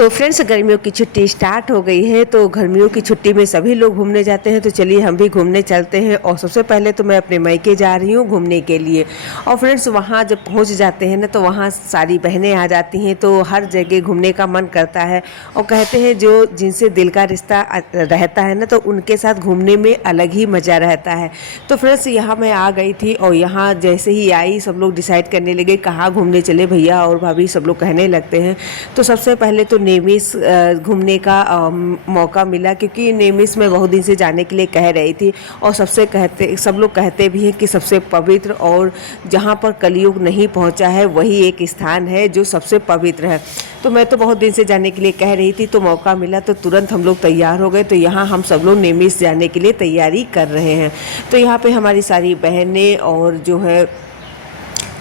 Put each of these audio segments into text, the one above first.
तो फ्रेंड्स, गर्मियों की छुट्टी स्टार्ट हो गई है। तो गर्मियों की छुट्टी में सभी लोग घूमने जाते हैं, तो चलिए हम भी घूमने चलते हैं। और सबसे पहले तो मैं अपने मायके जा रही हूँ घूमने के लिए। और फ्रेंड्स, वहाँ जब पहुँच जाते हैं ना, तो वहाँ सारी बहनें आ जाती हैं, तो हर जगह घूमने का मन करता है। और कहते हैं जो जिनसे दिल का रिश्ता रहता है ना, तो उनके साथ घूमने में अलग ही मज़ा रहता है। तो फ्रेंड्स, यहाँ मैं आ गई थी और यहाँ जैसे ही आई सब लोग डिसाइड करने लगे कहाँ घूमने चले। भैया और भाभी सब लोग कहने लगते हैं। तो सबसे पहले तो नेमिस घूमने का मौका मिला, क्योंकि नेमिस मैं बहुत दिन से जाने के लिए कह रही थी। और सब लोग कहते भी हैं कि सबसे पवित्र और जहाँ पर कलयुग नहीं पहुँचा है वही एक स्थान है जो सबसे पवित्र है। तो मैं तो बहुत दिन से जाने के लिए कह रही थी, तो मौका मिला तो तुरंत हम लोग तैयार हो गए। तो यहाँ हम सब लोग नेमिस जाने के लिए तैयारी कर रहे हैं। तो यहाँ पे हमारी सारी बहनें और जो है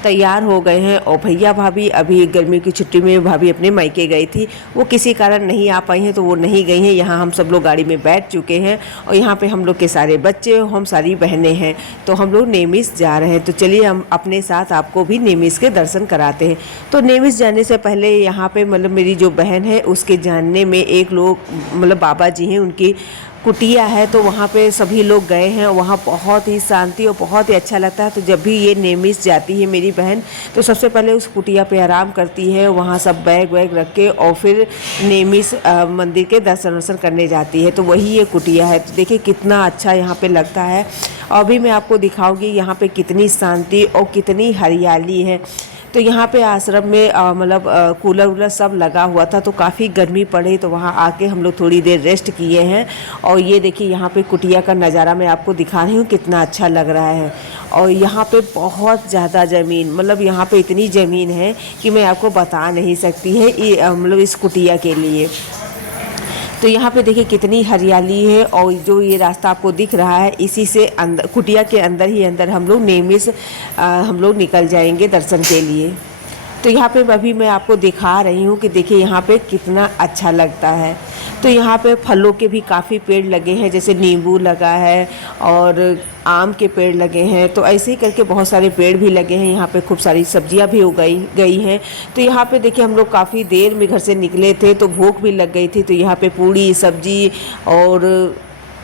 तैयार हो गए हैं। और भैया भाभी अभी गर्मी की छुट्टी में भाभी अपने मायके गई थी, वो किसी कारण नहीं आ पाई हैं, तो वो नहीं गई हैं। यहाँ हम सब लोग गाड़ी में बैठ चुके हैं और यहाँ पे हम लोग के सारे बच्चे, हम सारी बहनें हैं। तो हम लोग नेमिस जा रहे हैं। तो चलिए हम अपने साथ आपको भी नेमिस के दर्शन कराते हैं। तो नेमिस जाने से पहले यहाँ पे मतलब मेरी जो बहन है उसके जानने में एक लोग मतलब बाबा जी हैं, उनकी कुटिया है। तो वहाँ पे सभी लोग गए हैं। वहाँ बहुत ही शांति और बहुत ही अच्छा लगता है। तो जब भी ये नेमिस जाती है मेरी बहन, तो सबसे पहले उस कुटिया पे आराम करती है। वहाँ सब बैग वैग रख के और फिर नेमिस मंदिर के दर्शन वर्शन करने जाती है। तो वही ये कुटिया है। तो देखिए कितना अच्छा यहाँ पे लगता है। अभी मैं आपको दिखाऊंगी यहाँ पे कितनी शांति और कितनी हरियाली है। तो यहाँ पे आश्रम में मतलब कूलर वूलर सब लगा हुआ था, तो काफ़ी गर्मी पड़ी। तो वहाँ आके हम लोग थोड़ी देर रेस्ट किए हैं। और ये देखिए यहाँ पे कुटिया का नज़ारा मैं आपको दिखा रही हूँ, कितना अच्छा लग रहा है। और यहाँ पे बहुत ज़्यादा ज़मीन, मतलब यहाँ पे इतनी ज़मीन है कि मैं आपको बता नहीं सकती है मतलब इस कुटिया के लिए। तो यहाँ पे देखिए कितनी हरियाली है। और जो ये रास्ता आपको दिख रहा है, इसी से अंदर कुटिया के अंदर ही अंदर हम लोग नेमिस हम लोग निकल जाएंगे दर्शन के लिए। तो यहाँ पे अभी मैं आपको दिखा रही हूँ कि देखिए यहाँ पे कितना अच्छा लगता है। तो यहाँ पे फलों के भी काफ़ी पेड़ लगे हैं, जैसे नींबू लगा है और आम के पेड़ लगे हैं। तो ऐसे ही करके बहुत सारे पेड़ भी लगे हैं। यहाँ पे खूब सारी सब्जियाँ भी उगाई गई हैं। तो यहाँ पे देखिए हम लोग काफ़ी देर में घर से निकले थे, तो भूख भी लग गई थी। तो यहाँ पे पूड़ी सब्जी और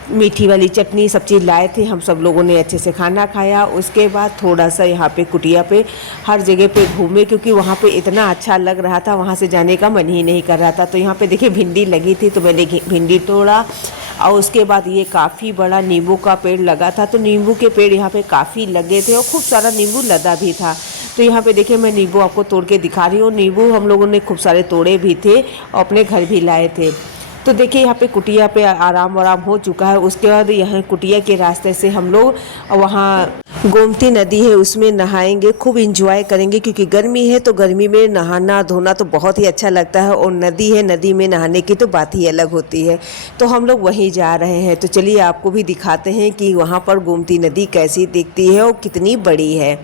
मीठी वाली चटनी सब चीज़ लाए थे। हम सब लोगों ने अच्छे से खाना खाया। उसके बाद थोड़ा सा यहाँ पे कुटिया पे हर जगह पे घूमे, क्योंकि वहाँ पे इतना अच्छा लग रहा था, वहाँ से जाने का मन ही नहीं कर रहा था। तो यहाँ पे देखिए भिंडी लगी थी, तो मैंने भिंडी तोड़ा। और उसके बाद ये काफ़ी बड़ा नींबू का पेड़ लगा था, तो नींबू के पेड़ यहाँ पे काफ़ी लगे थे और खूब सारा नींबू लदा भी था। तो यहाँ पे देखिए मैं नींबू आपको तोड़ के दिखा रही हूँ। नींबू हम लोगों ने खूब सारे तोड़े भी थे और अपने घर भी लाए थे। तो देखिए यहाँ पे कुटिया पे आराम हो चुका है। उसके बाद यहाँ कुटिया के रास्ते से हम लोग वहाँ गोमती नदी है उसमें नहाएंगे, खूब इंजॉय करेंगे, क्योंकि गर्मी है। तो गर्मी में नहाना धोना तो बहुत ही अच्छा लगता है। और नदी है, नदी में नहाने की तो बात ही अलग होती है। तो हम लोग वहीं जा रहे हैं। तो चलिए आपको भी दिखाते हैं कि वहाँ पर गोमती नदी कैसी दिखती है और कितनी बड़ी है।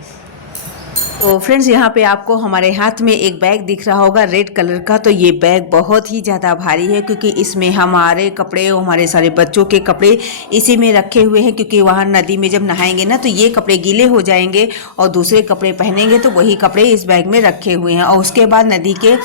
तो फ्रेंड्स, यहाँ पे आपको हमारे हाथ में एक बैग दिख रहा होगा रेड कलर का। तो ये बैग बहुत ही ज़्यादा भारी है, क्योंकि इसमें हमारे कपड़े और हमारे सारे बच्चों के कपड़े इसी में रखे हुए हैं। क्योंकि वहाँ नदी में जब नहाएंगे ना, तो ये कपड़े गीले हो जाएंगे और दूसरे कपड़े पहनेंगे, तो वही कपड़े इस बैग में रखे हुए हैं। और उसके बाद नदी के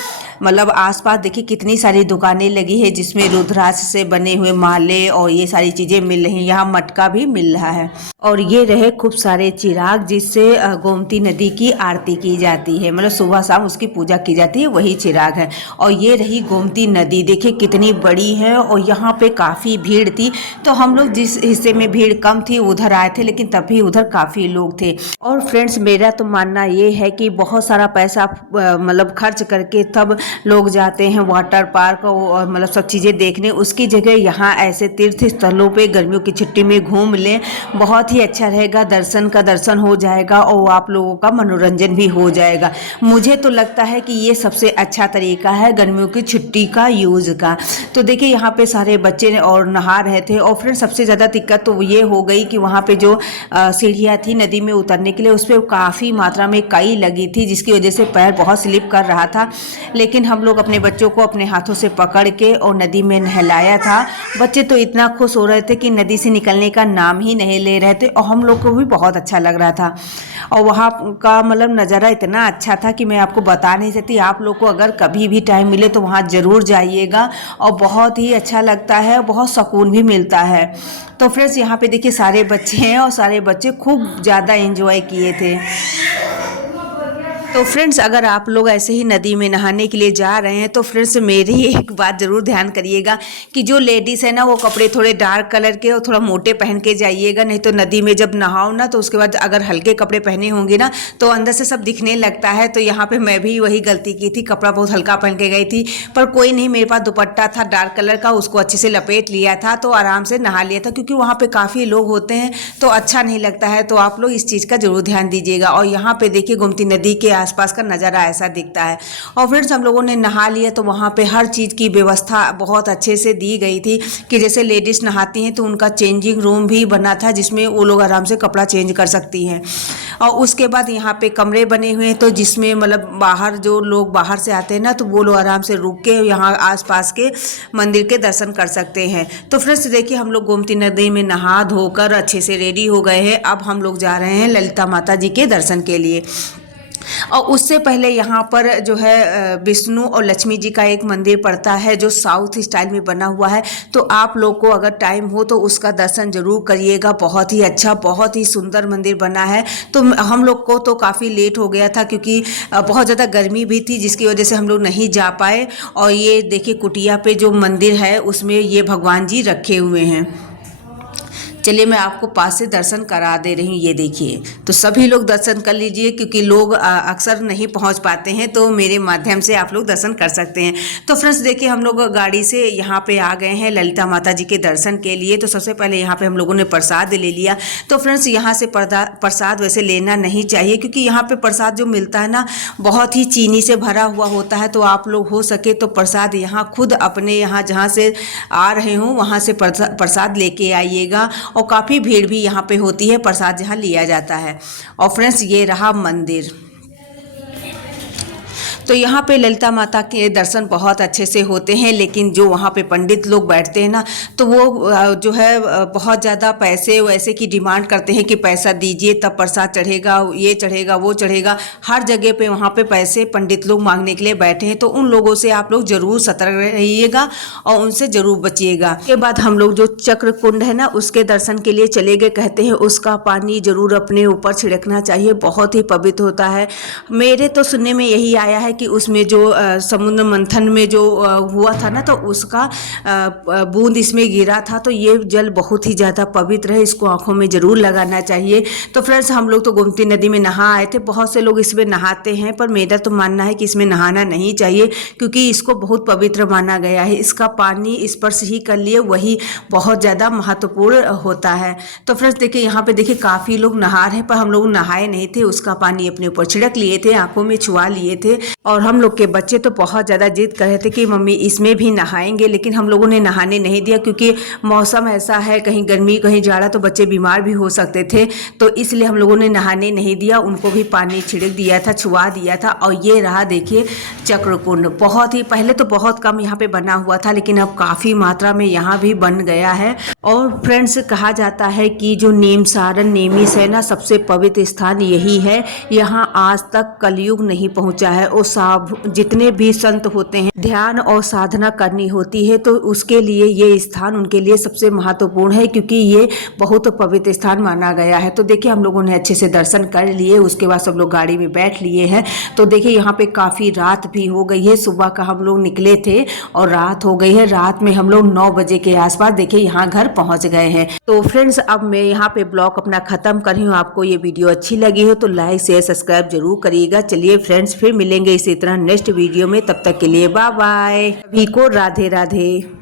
मतलब आसपास देखिए कितनी सारी दुकानें लगी है, जिसमें रुद्राक्ष से बने हुए माले और ये सारी चीज़ें मिल रही हैं। यहाँ मटका भी मिल रहा है। और ये रहे खूब सारे चिराग, जिससे गोमती नदी की आरती की जाती है, मतलब सुबह शाम उसकी पूजा की जाती है, वही चिराग है। और ये रही गोमती नदी, देखिए कितनी बड़ी है। और यहाँ पे काफ़ी भीड़ थी। तो हम लोग जिस हिस्से में भीड़ कम थी उधर आए थे, लेकिन तब भी उधर काफ़ी लोग थे। और फ्रेंड्स, मेरा तो मानना ये है कि बहुत सारा पैसा मतलब खर्च करके तब लोग जाते हैं वाटर पार्क और मतलब सब चीज़ें देखने, उसकी जगह यहाँ ऐसे तीर्थ स्थलों पे गर्मियों की छुट्टी में घूम लें, बहुत ही अच्छा रहेगा। दर्शन का दर्शन हो जाएगा और आप लोगों का मनोरंजन भी हो जाएगा। मुझे तो लगता है कि ये सबसे अच्छा तरीका है गर्मियों की छुट्टी का यूज़ का। तो देखिए यहाँ पे सारे बच्चे और नहा रहे थे। और फिर सबसे ज़्यादा दिक्कत तो ये हो गई कि वहाँ पे जो सीढ़ियाँ थी नदी में उतरने के लिए, उस पर काफ़ी मात्रा में काई लगी थी, जिसकी वजह से पैर बहुत स्लिप कर रहा था। लेकिन लेकिन हम लोग अपने बच्चों को अपने हाथों से पकड़ के और नदी में नहलाया था। बच्चे तो इतना खुश हो रहे थे कि नदी से निकलने का नाम ही नहीं ले रहे थे और हम लोग को भी बहुत अच्छा लग रहा था। और वहाँ का मतलब नज़ारा इतना अच्छा था कि मैं आपको बता नहीं सकती। आप लोग को अगर कभी भी टाइम मिले तो वहाँ ज़रूर जाइएगा और बहुत ही अच्छा लगता है, बहुत सुकून भी मिलता है। तो फ्रेंड्स यहाँ पे देखिए सारे बच्चे हैं और सारे बच्चे खूब ज़्यादा एंजॉय किए थे। तो फ्रेंड्स अगर आप लोग ऐसे ही नदी में नहाने के लिए जा रहे हैं तो फ्रेंड्स मेरी एक बात ज़रूर ध्यान करिएगा कि जो लेडीज़ है ना वो कपड़े थोड़े डार्क कलर के और थोड़ा मोटे पहन के जाइएगा, नहीं तो नदी में जब नहाओ ना तो उसके बाद अगर हल्के कपड़े पहने होंगे ना तो अंदर से सब दिखने लगता है। तो यहाँ पे मैं भी वही गलती की थी, कपड़ा बहुत हल्का पहन के गई थी, पर कोई नहीं, मेरे पास दुपट्टा था डार्क कलर का, उसको अच्छे से लपेट लिया था तो आराम से नहा लिया था। क्योंकि वहाँ पर काफ़ी लोग होते हैं तो अच्छा नहीं लगता है, तो आप लोग इस चीज़ का ज़रूर ध्यान दीजिएगा। और यहाँ पर देखिए गोमती नदी के आसपास का नज़ारा ऐसा दिखता है। और फ्रेंड्स हम लोगों ने नहा लिया तो वहाँ पे हर चीज़ की व्यवस्था बहुत अच्छे से दी गई थी कि जैसे लेडीज़ नहाती हैं तो उनका चेंजिंग रूम भी बना था जिसमें वो लोग आराम से कपड़ा चेंज कर सकती हैं। और उसके बाद यहाँ पे कमरे बने हुए हैं तो जिसमें मतलब बाहर जो लोग बाहर से आते हैं ना तो वो लोग आराम से रुक के यहाँ आसपास के मंदिर के दर्शन कर सकते हैं। तो फ्रेंड्स देखिए हम लोग गोमती नदी में नहा धोकर अच्छे से रेडी हो गए हैं। अब हम लोग जा रहे हैं ललिता माता जी के दर्शन के लिए। और उससे पहले यहाँ पर जो है विष्णु और लक्ष्मी जी का एक मंदिर पड़ता है जो साउथ स्टाइल में बना हुआ है। तो आप लोग को अगर टाइम हो तो उसका दर्शन जरूर करिएगा। बहुत ही अच्छा, बहुत ही सुंदर मंदिर बना है। तो हम लोग को तो काफ़ी लेट हो गया था क्योंकि बहुत ज़्यादा गर्मी भी थी जिसकी वजह से हम लोग नहीं जा पाए। और ये देखिए कुटिया पे जो मंदिर है उसमें ये भगवान जी रखे हुए हैं। चलिए मैं आपको पास से दर्शन करा दे रही हूँ, ये देखिए। तो सभी लोग दर्शन कर लीजिए क्योंकि लोग अक्सर नहीं पहुँच पाते हैं तो मेरे माध्यम से आप लोग दर्शन कर सकते हैं। तो फ्रेंड्स देखिए हम लोग गाड़ी से यहाँ पे आ गए हैं ललिता माता जी के दर्शन के लिए। तो सबसे पहले यहाँ पे हम लोगों ने प्रसाद ले लिया। तो फ्रेंड्स यहाँ से प्रसाद वैसे लेना नहीं चाहिए क्योंकि यहाँ पे प्रसाद जो मिलता है ना बहुत ही चीनी से भरा हुआ होता है। तो आप लोग हो सके तो प्रसाद यहाँ खुद अपने यहाँ जहाँ से आ रहे हों वहाँ से प्रसाद लेके आइएगा। और काफ़ी भीड़ भी यहाँ पे होती है प्रसाद जहाँ लिया जाता है। और फ्रेंड्स ये रहा मंदिर। तो यहाँ पे ललिता माता के दर्शन बहुत अच्छे से होते हैं, लेकिन जो वहाँ पे पंडित लोग बैठते हैं ना तो वो जो है बहुत ज़्यादा पैसे वैसे की डिमांड करते हैं कि पैसा दीजिए तब प्रसाद चढ़ेगा, ये चढ़ेगा, वो चढ़ेगा। हर जगह पे वहाँ पे पैसे पंडित लोग मांगने के लिए बैठे हैं। तो उन लोगों से आप लोग ज़रूर सतर्क रहिएगा और उनसे ज़रूर बचिएगा। उसके बाद हम लोग जो चक्र कुंड है ना उसके दर्शन के लिए चले गए। कहते हैं उसका पानी ज़रूर अपने ऊपर छिड़कना चाहिए, बहुत ही पवित्र होता है। मेरे तो सुनने में यही आया है कि उसमें जो समुद्र मंथन में जो हुआ था ना तो उसका बूंद इसमें गिरा था। तो ये जल बहुत ही ज़्यादा पवित्र है, इसको आंखों में ज़रूर लगाना चाहिए। तो फ्रेंड्स हम लोग तो गोमती नदी में नहा आए थे। बहुत से लोग इसमें नहाते हैं पर मेरा तो मानना है कि इसमें नहाना नहीं चाहिए क्योंकि इसको बहुत पवित्र माना गया है। इसका पानी स्पर्श ही कर लिए वही बहुत ज़्यादा महत्वपूर्ण होता है। तो फ्रेंड्स देखिए यहाँ पे देखिए काफ़ी लोग नहा रहे हैं पर हम लोग नहाए नहीं थे। उसका पानी अपने ऊपर छिड़क लिए थे, आंखों में छुआ लिए थे। और हम लोग के बच्चे तो बहुत ज़्यादा जिद कर रहे थे कि मम्मी इसमें भी नहाएंगे, लेकिन हम लोगों ने नहाने नहीं दिया क्योंकि मौसम ऐसा है, कहीं गर्मी कहीं जाड़ा, तो बच्चे बीमार भी हो सकते थे। तो इसलिए हम लोगों ने नहाने नहीं दिया, उनको भी पानी छिड़क दिया था, छुआ दिया था। और ये रहा देखिए चक्रकुंड। बहुत ही पहले तो बहुत कम यहाँ पे बना हुआ था लेकिन अब काफ़ी मात्रा में यहाँ भी बन गया है। और फ्रेंड्स कहा जाता है कि जो नीमसारण नेमिस है ना सबसे पवित्र स्थान यही है। यहाँ आज तक कलयुग नहीं पहुँचा है। और जितने भी संत होते हैं ध्यान और साधना करनी होती है तो उसके लिए ये स्थान उनके लिए सबसे महत्वपूर्ण है क्योंकि ये बहुत पवित्र स्थान माना गया है। तो देखिए हम लोगों ने अच्छे से दर्शन कर लिए। उसके बाद सब लोग गाड़ी में बैठ लिए हैं। तो देखिए यहाँ पे काफ़ी रात भी हो गई है। सुबह का हम लोग निकले थे और रात हो गई है। रात में हम लोग 9 बजे के आसपास देखिए यहाँ घर पहुँच गए हैं। तो फ्रेंड्स अब मैं यहाँ पे ब्लॉग अपना ख़त्म कर रही हूँ। आपको ये वीडियो अच्छी लगी हो तो लाइक शेयर सब्सक्राइब जरूर करिएगा। चलिए फ्रेंड्स फिर मिलेंगे इसी तरह नेक्स्ट वीडियो में। तब तक के लिए बाय बाय। सभी को राधे राधे।